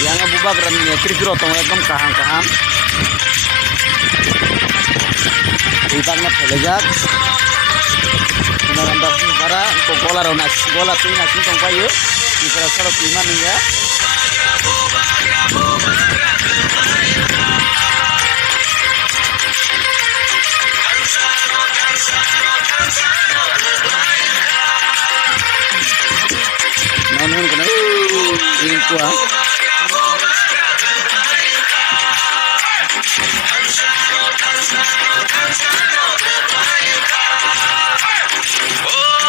Yang bubak ramnya trigger otong ekdom kaham ibangna pelejak kumaran das para ko gola rona gola tuh nasi tongpayo ipara soro piman ya namun kena ini kuah Oh,